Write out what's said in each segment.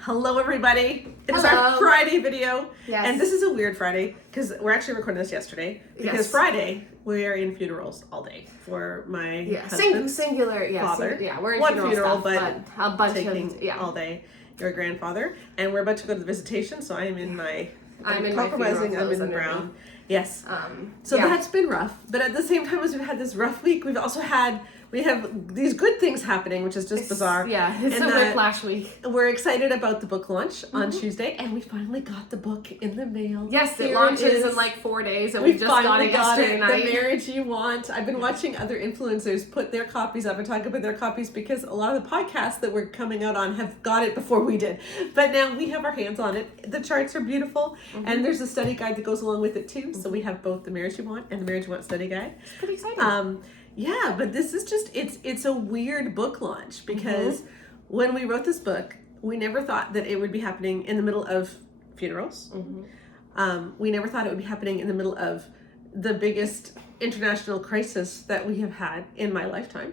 Hello, everybody. It is Hello. our Friday video. Yes. And this is a weird Friday because we're actually recording this yesterday. Because Yes. Friday, we are in funerals all day for my husband's singular, father. We're in One funeral but a bunch taking of, all day. Your grandfather. And we're about to go to the visitation, so I'm in my... I'm in compromising. my I'm in funeral brown. Yes. So That's been rough. But at the same time as we've had this rough week, we have these good things happening, which is just bizarre. Yeah, it's and a whiplash week. We're excited about the book launch on Tuesday, and we finally got the book in the mail. Yes, it Here launches is. in like 4 days, and we just got it yesterday night. The Marriage You Want. I've been watching other influencers put their copies up and talk about their copies because a lot of the podcasts that we're coming out on have got it before we did. But now we have our hands on it. The charts are beautiful, and there's a study guide that goes along with it too. So we have both the Marriage You Want and the Marriage You Want study guide. It's pretty exciting. Yeah, but this is just, it's a weird book launch because when we wrote this book, we never thought that it would be happening in the middle of funerals. We never thought it would be happening in the middle of the biggest international crisis that we have had in my lifetime,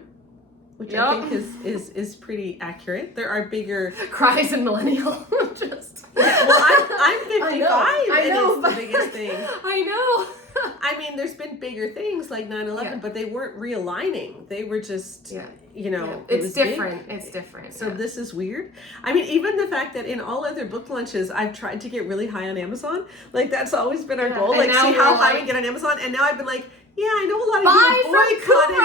which I think is pretty accurate. There are bigger... Cries in millennial. Just... Yeah, well, I'm 55 I know, and it's the biggest thing. I know. I mean, there's been bigger things like 9/11, but they weren't realigning. They were just, you know, it's different. Big. It's different. So this is weird. I mean, even the fact that in all other book launches, I've tried to get really high on Amazon. Like, that's always been our goal. Like, see how high we get on Amazon. And now I've been like, yeah, I know a lot of you are boycotting.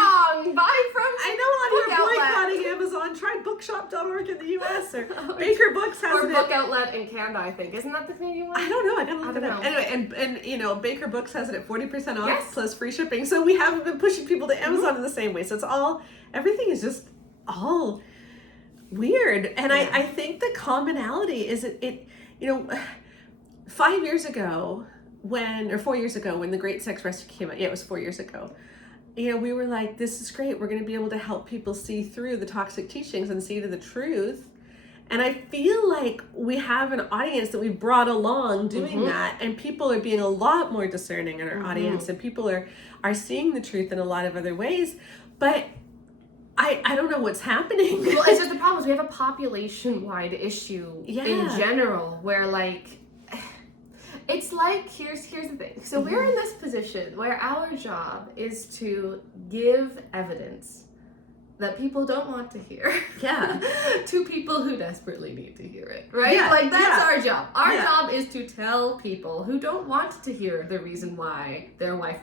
I know a lot of you are boycotting Amazon. Try bookshop.org in the U.S. or Baker Books has it. Or Book Outlet in Canada, I think. Isn't that the Canadian one? I don't know. I gotta look it up. Anyway, and you know, Baker Books has it at 40% off plus free shipping. So we haven't been pushing people to Amazon in the same way. So it's all, everything is just all weird. And I think the commonality is it you know, 5 years ago, or 4 years ago when the Great Sex Rescue came out, it was 4 years ago, you know, we were like, this is great. We're going to be able to help people see through the toxic teachings and see to the truth. And I feel like we have an audience that we've brought along doing that, and people are being a lot more discerning in our audience, and people are seeing the truth in a lot of other ways. But I don't know what's happening. Well, it's just the problem is we have a population-wide issue in general where, like, it's like, here's the thing. So we're in this position where our job is to give evidence that people don't want to hear. To people who desperately need to hear it, right? Like, that's our job. Our job is to tell people who don't want to hear the reason why their wife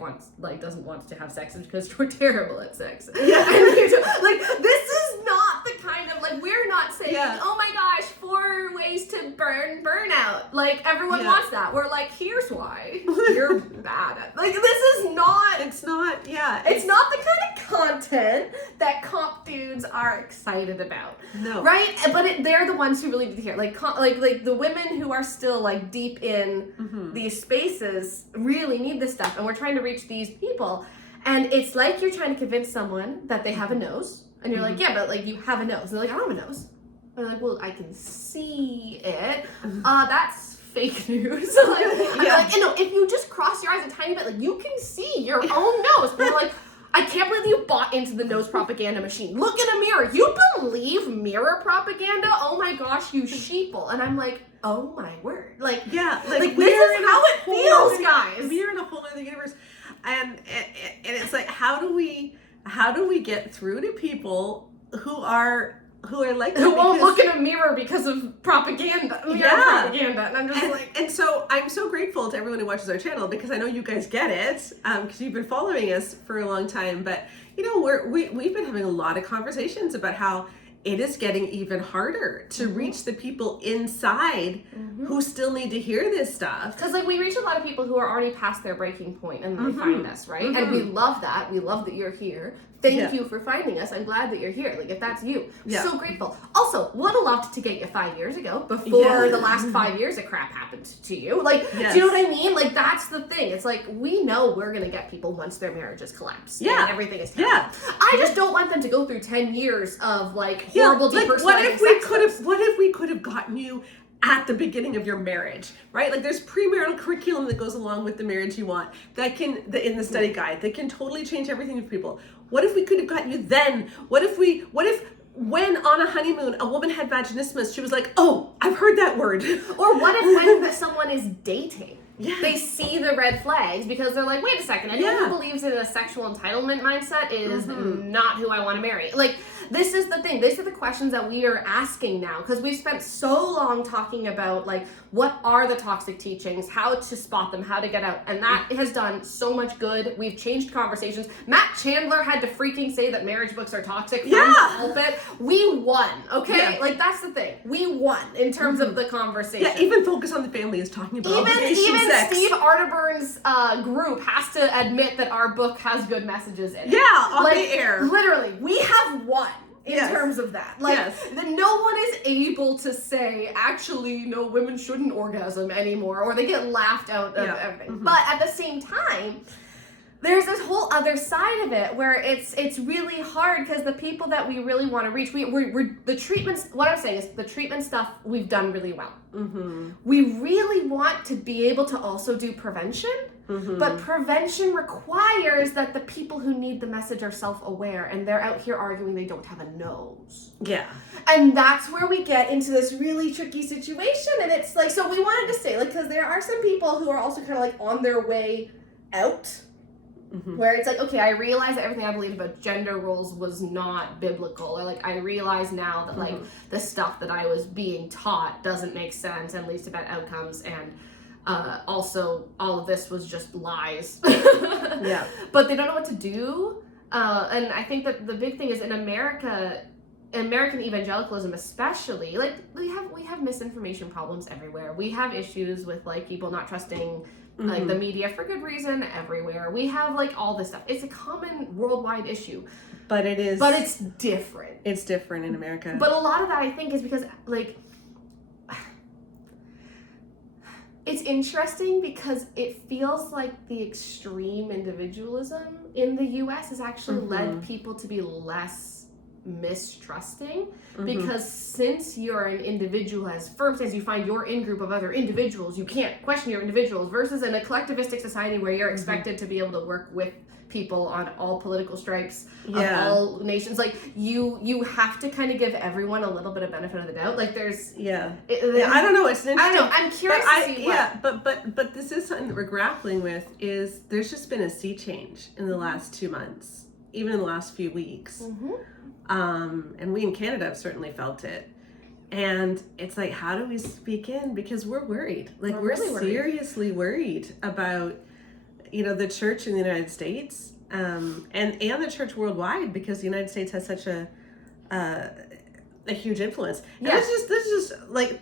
doesn't want to have sex because we're terrible at sex. Like, this is not the kind of, like, we're not saying, oh my gosh, 4 ways to burn burnout. Like, everyone wants that. We're like, here's why you're bad at, like, this is not, it's not the kind of content that dudes are excited about. No. Right? But they're the ones who really need to hear. Like the women who are still, like, deep in these spaces really need this stuff. And we're trying to reach these people. And it's like you're trying to convince someone that they have a nose. And you're like, yeah, but, like, you have a nose. And they're like, I don't have a nose. And they're like, well, I can see it. That's fake news. Like, I'm like, no, if you just cross your eyes a tiny bit, like, you can see your own nose. But they're like, I can't believe you bought into the nose propaganda machine. Look in a mirror. You believe mirror propaganda? Oh my gosh, you sheeple. And I'm like, oh my word. Like, like this is how it feels, guys. We're in a whole other universe. And it's like, how do we get through to people who are like who won't look in a mirror because of propaganda. Propaganda. And I'm just like, and so I'm so grateful to everyone who watches our channel because I know you guys get it because you've been following us for a long time. But you know, we've been having a lot of conversations about how it is getting even harder to reach the people inside who still need to hear this stuff. Because, like, we reach a lot of people who are already past their breaking point and they find us, right? And we love that. We love that you're here. Thank you for finding us. I'm glad that you're here. Like, if that's you, so grateful. Also, would have loved to get you 5 years ago before the last 5 years of crap happened to you. Like, do you know what I mean? Like, that's the thing. It's like, we know we're going to get people once their marriages collapse. And everything is terrible. I just don't want them to go through 10 years of, like, horrible depersonalizing what if we could have gotten you at the beginning of your marriage, right? Like, there's premarital curriculum that goes along with the Marriage You Want that in the study guide that can totally change everything for people. What if we could have gotten you then? What if when on a honeymoon a woman had vaginismus, she was like, oh, I've heard that word. Or what if when someone is dating, they see the red flags because they're like, wait a second, anyone who believes in a sexual entitlement mindset is not who I want to marry. Like, this is the thing. These are the questions that we are asking now, because we've spent so long talking about, like, what are the toxic teachings, how to spot them, how to get out. And that has done so much good. We've changed conversations. Matt Chandler had to freaking say that marriage books are toxic from the pulpit. We won, okay? Yeah. Like, that's the thing. We won in terms of the conversation. Yeah, even Focus on the Family is talking about obligation sex. Steve Arterburn's group has to admit that our book has good messages in it. Yeah, on the air. Literally, we have won. In terms of that. Like, no one is able to say, actually, no, women shouldn't orgasm anymore, or they get laughed out of everything. But at the same time, there's this whole other side of it where it's really hard, because the people that we really want to reach, we're the treatments, what I'm saying is the treatment stuff we've done really well. We really want to be able to also do prevention. But prevention requires that the people who need the message are self-aware, and they're out here arguing they don't have a nose. Yeah. And that's where we get into this really tricky situation. And it's like, so we wanted to say, like, because there are some people who are also kind of like on their way out, where it's like, okay, I realize that everything I believed about gender roles was not biblical, or like, I realize now that like the stuff that I was being taught doesn't make sense and leads to bad outcomes, and also all of this was just lies. But they don't know what to do. And I think that the big thing is in America, American evangelicalism especially, like we have misinformation problems everywhere. We have issues with like people not trusting like the media for good reason everywhere. We have like all this stuff. It's a common worldwide issue. But it's different. It's different in America. But a lot of that I think is because like it's interesting because it feels like the extreme individualism in the US has actually led people to be less mistrusting, because since you're an individual who has firm stance, you find your in-group of other individuals, you can't question your individuals, versus in a collectivistic society where you're expected to be able to work with people on all political stripes of all nations. Like you have to kind of give everyone a little bit of benefit of the doubt. Like there's I don't know, it's interesting. I don't know, I'm curious to see what but this is something that we're grappling with. Is there's just been a sea change in the last 2 months, even in the last few weeks. And we in Canada have certainly felt it. And it's like, how do we speak in? Because we're worried. Like we're really seriously worried about, you know, the church in the United States, and the church worldwide, because the United States has such a huge influence. And this is just like,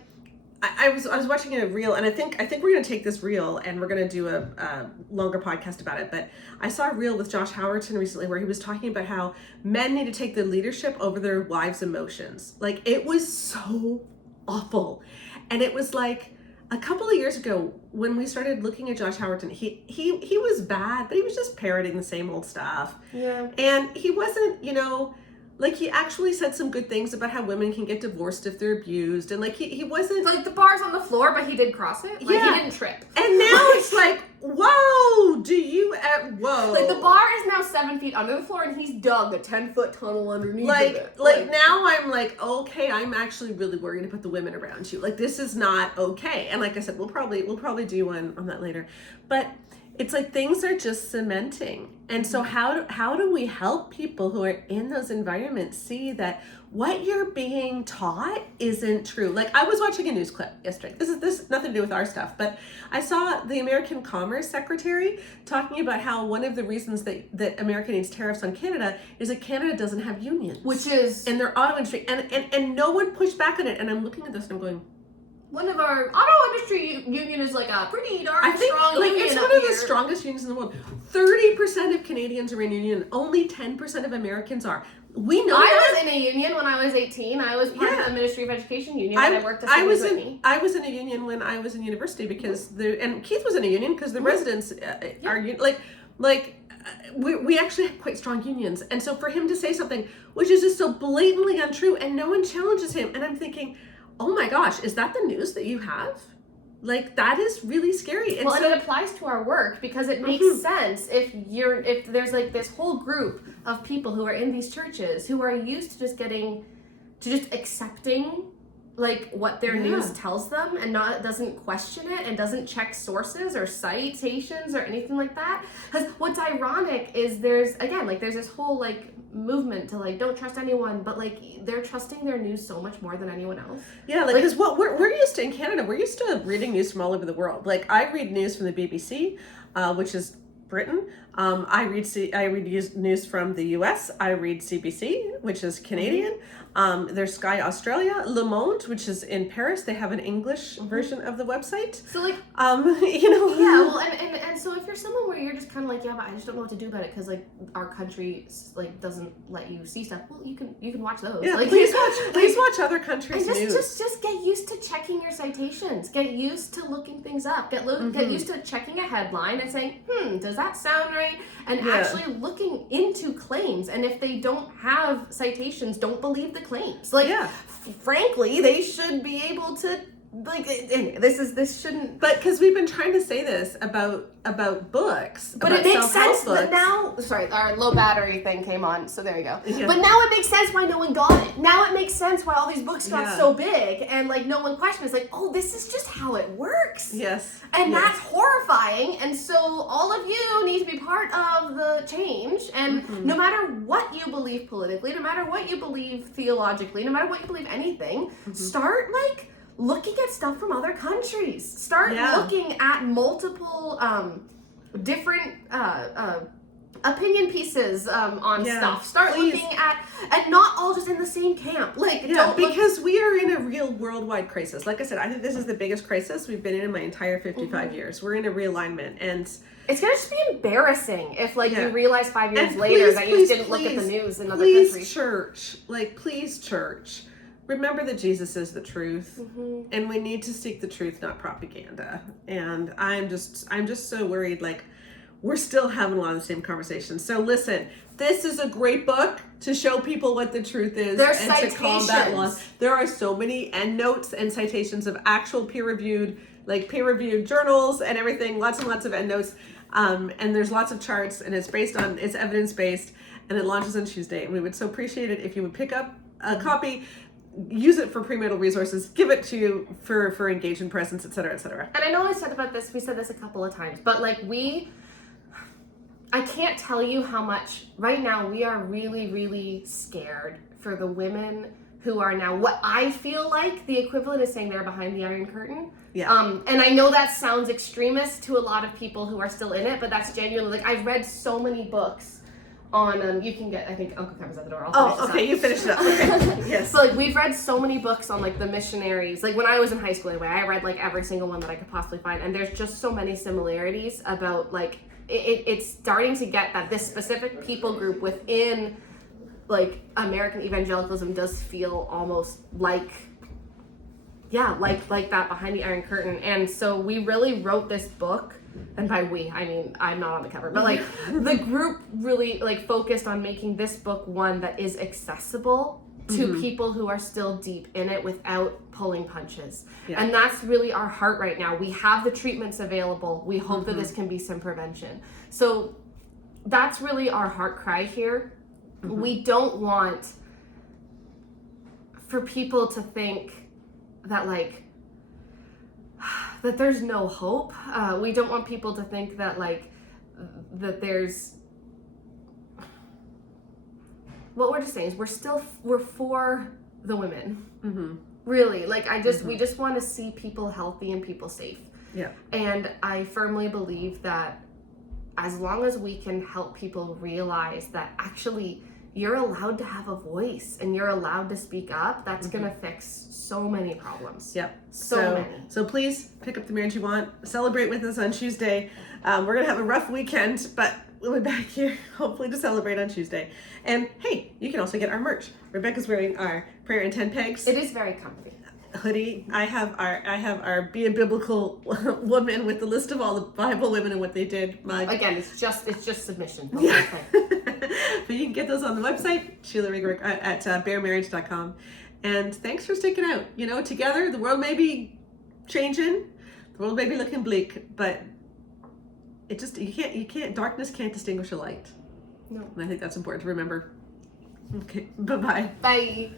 I was watching a reel, and I think we're gonna take this reel and we're gonna do a longer podcast about it. But I saw a reel with Josh Howerton recently where he was talking about how men need to take the leadership over their wives' emotions. Like it was so awful, and it was like a couple of years ago when we started looking at Josh Howerton, he was bad, but he was just parroting the same old stuff. Yeah, and he wasn't, you know. Like, he actually said some good things about how women can get divorced if they're abused. And, like, he wasn't... Like, the bar's on the floor, but he did cross it. Like, he didn't trip. And now it's like, whoa, whoa. Like, the bar is now 7 feet under the floor, and he's dug a 10-foot tunnel underneath it. Like, now I'm like, okay, I'm actually really worried about the women around you. Like, this is not okay. And like I said, we'll probably do one on that later. But... it's like things are just cementing. And so how do we help people who are in those environments see that what you're being taught isn't true? Like I was watching a news clip yesterday. This has nothing to do with our stuff, but I saw the American Commerce Secretary talking about how one of the reasons that America needs tariffs on Canada is that Canada doesn't have unions. Which is... in their auto industry. And no one pushed back on it. And I'm looking at this and I'm going... one of our auto industry union is like a pretty darn strong union. It's one of the strongest unions in the world. 30% of Canadians are in union. Only 10% of Americans are. We know I was in a union when I was 18. I was part of the Ministry of Education union, and I worked at Whitney. I was in a union when I was in university because and Keith was in a union because the residents are we actually have quite strong unions. And so for him to say something which is just so blatantly untrue and no one challenges him, and I'm thinking, oh my gosh, is that the news that you have? Like, that is really scary. And and it applies to our work because it makes sense if there's like this whole group of people who are in these churches who are used to just getting just accepting like what their news tells them and doesn't question it and doesn't check sources or citations or anything like that. Because what's ironic is there's this whole like movement to like don't trust anyone, but like they're trusting their news so much more than anyone else. Yeah, like because what we're used to in Canada, we're used to reading news from all over the world. Like I read news from the BBC, which is Britain. I read news from the US. I read CBC, which is Canadian. There's Sky Australia, Le Monde, which is in Paris. They have an English version of the website. So like, Yeah, well, and so if you're someone where you're just kind of like, yeah, but I just don't know what to do about it because like our country like doesn't let you see stuff. Well, you can watch those. Yeah, like, please watch other countries' and news. Just get used to checking your citations. Get used to looking things up. Get used to checking a headline and saying, does that sound right? And actually looking into claims. And if they don't have citations, don't believe the claims. Like, frankly, they should be able to. Like, this shouldn't. But because we've been trying to say this about books, but about it makes sense books. that now. Sorry, our low battery thing came on, so there you go. Yeah. But now it makes sense why no one got it. Now it makes sense why all these books got so big and like no one questioned. It's like, oh, this is just how it works. Yes, and that's horrifying. And so all of you need to be part of the change. And no matter what you believe politically, no matter what you believe theologically, no matter what you believe anything, start like looking at stuff from other countries. Start looking at multiple different opinion pieces on stuff. Start looking at and not all just in the same camp. Like because we are in a real worldwide crisis. Like I said, I think this is the biggest crisis we've been in my entire 55 years. We're in a realignment, and it's gonna just be embarrassing if like you realize 5 years later that you just didn't look at the news in other countries. Please church. Remember that Jesus is the truth, and we need to seek the truth, not propaganda. And I'm just so worried. Like, we're still having a lot of the same conversations. So listen, this is a great book to show people what the truth is and to combat loss. There are so many endnotes and citations of actual peer-reviewed journals and everything. Lots and lots of endnotes, and there's lots of charts, and it's evidence-based, and it launches on Tuesday. And we would so appreciate it if you would pick up a copy. Use it for prenatal resources, give it to you for engagement presence, etc., etc. And I know we said this a couple of times, but like I can't tell you how much right now we are really, really scared for the women who are now what I feel like the equivalent is saying they're behind the Iron Curtain. Yeah. And I know that sounds extremist to a lot of people who are still in it, but that's genuinely, like, I've read so many books on, you can get, I think Uncle Kevin's at the door. You finished it up. Okay. Yes. So, like, we've read so many books on, like, the missionaries. Like, when I was in high school anyway, I read, like, every single one that I could possibly find. And there's just so many similarities about, like, it's starting to get that this specific people group within, like, American evangelicalism does feel almost like, like that behind the Iron Curtain. And so we really wrote this book. And by we, I mean, I'm not on the cover, but like the group really like focused on making this book one that is accessible to people who are still deep in it without pulling punches. Yeah. And that's really our heart right now. We have the treatments available. We hope that this can be some prevention. So that's really our heart cry here. We don't want for people to think that like, that there's no hope. We don't want people to think that like that there's what we're just saying is we're for the women. Really, like we just want to see people healthy and people safe. Yeah. And I firmly believe that as long as we can help people realize that actually you're allowed to have a voice and you're allowed to speak up, that's gonna fix so many problems. Yep. So many. So please pick up the marriage you want. Celebrate with us on Tuesday. We're gonna have a rough weekend, but we'll be back here hopefully to celebrate on Tuesday. And hey, you can also get our merch. Rebecca's wearing our Prayer in 10 Pegs. It is very comfy. Hoodie. I have our Be a Biblical Woman with the list of all the Bible women and what they did mug. Again, it's just submission. Yeah. But you can get those on the website, Sheila Rigger at bearmarriage.com. And thanks for sticking out. You know, together the world may be changing, the world may be looking bleak, but it just you can't darkness can't distinguish a light. No. And I think that's important to remember. Okay, bye-bye. Bye.